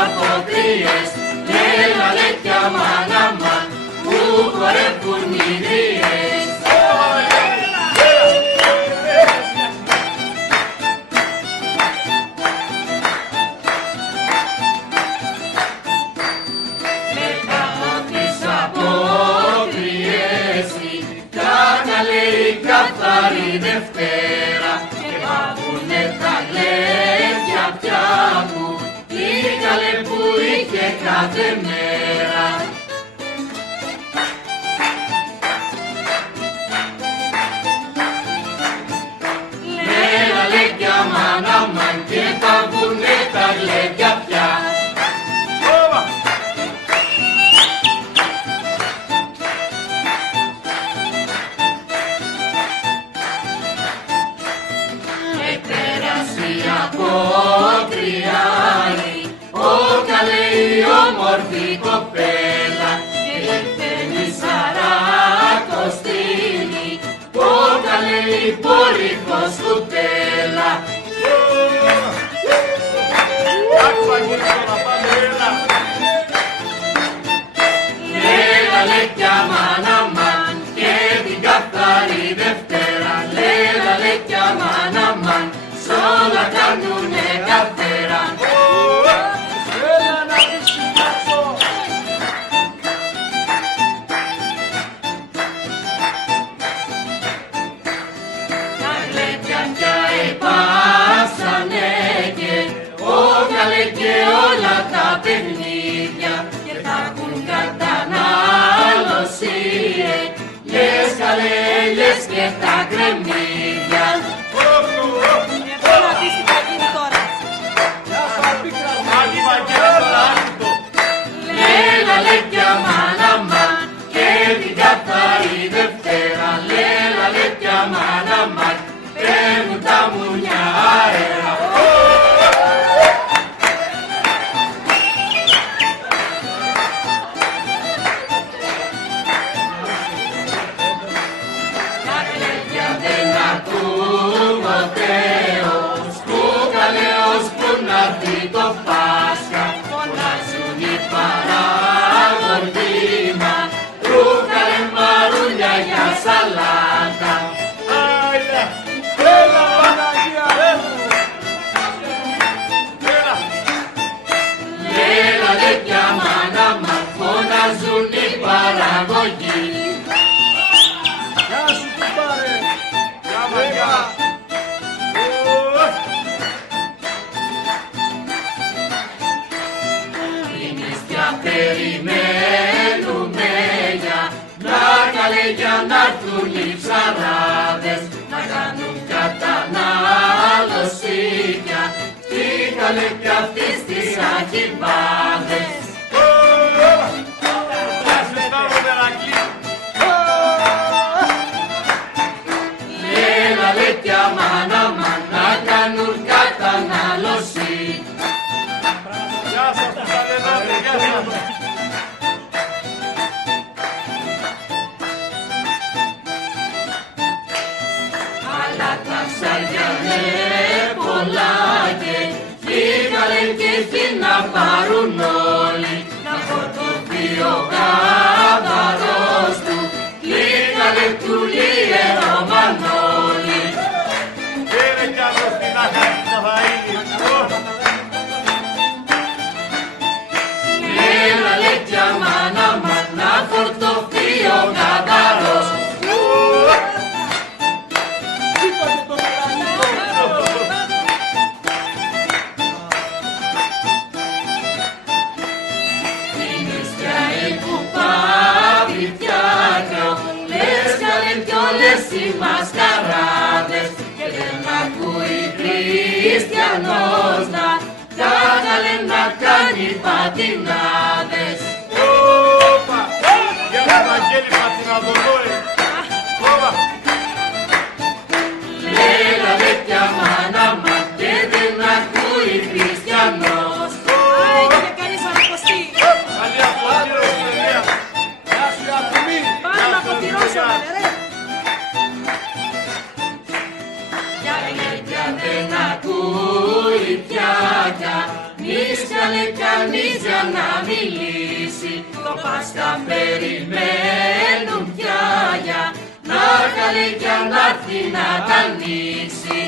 αποκρίες, έλα λέτια μάνα που χορεύουν οι γρίες. Μετά από τις αποκριές η κάνα λέει καθαρή Δευτέρα και πάβουνε τα γλέντια πια μου τι καλέ που είχε κάθε μέρα. Μέρα λέγια μάνα μαν και πάβουνε τα γλέντια πια. Αποκριάει, όκα λέει όμορφη κοπέλα και ήρθεν η Σαρακοστίνη, όκα λέει πόρυχος κουτέλα. Λέγα λέτια μάνα μαν και την καθαρή Δευτέρα, λέγα λέτια μάνα μαν σ' όλα κάνουνε καθέρα. Έλα να πεις κοιτάξω. Τα γλέντια πια επάσανε και όκαλε και όλα τα παιχνίδια και θα έχουν κατανάλωση, λες καλέ, λες και τα κρεμμύδια. Λέλα λέτια μάνα μαν και την καθαρή Δευτέρα, λέλα λέτια μάνα μαν, παίρνουν τα μουνιά αέρα. Τα γλέντια δεν ακούν ο Θεός, που καλέος που να'ρθεί το Πάσχα, φωνάζουν οι παραγωγήμα, ρούχαλε μαρούλια για σαλάτα. Άιντε, έλα Παναγία, έλα. Λέλα λέτια μάνα μαν, φωνάζουν οι παραγωγοί. Γεια σου κουμπάρε. Γεια μαγιά. Οι νηστιά περιμένουμε να καλέ για να'ρθούν οι ψαράδες, να κάνουν κατανάλωση πια, τι καλέ πια αυτής τις αχιβάδες. Λέλα λέτια μάνα μαν, να κάνουν κατανάλωση. Γεια σας τους αλενάδες, γεια σας. Αλλά τα ψάρια είναι πολλά και φύγαλε και εκεί να πάρουν όλοι, να φορτωθεί ο γάβαρος του, φύγαλε του λιερό Μανώλη. Πήρε κι άλλο στην άχαρη να θα είναι. Έλα λέτια μάνα μαν, να φορτωθεί ο γάβαρος. Είπατε το μελανικό. Είναι στιαή που πάβει φτιάχνω, λες καλέ κι όλες οι μασκαράδες και δεν ακούει χριστιανός να κάγαλε να κάνει πατινάδες. Όπα, για τον Βαγγέλη Πατιναδονόη. Όπα. Λέλα λέτια μάνα μαν και δεν ακούει χριστιανός. Έγινε κανείς ανακοστή. Καλή αποστήρωση, παιδιά. Γεια σου, Ιακωμή. Πάμε να αποτυρώσουμε, ρε. Για δεν ακούει πια, νησιά καλέ κανείς για να μιλήσει, το Πάσχα περιμένουν πια για να καλέ κι αν έρθει να τα ανοίξει.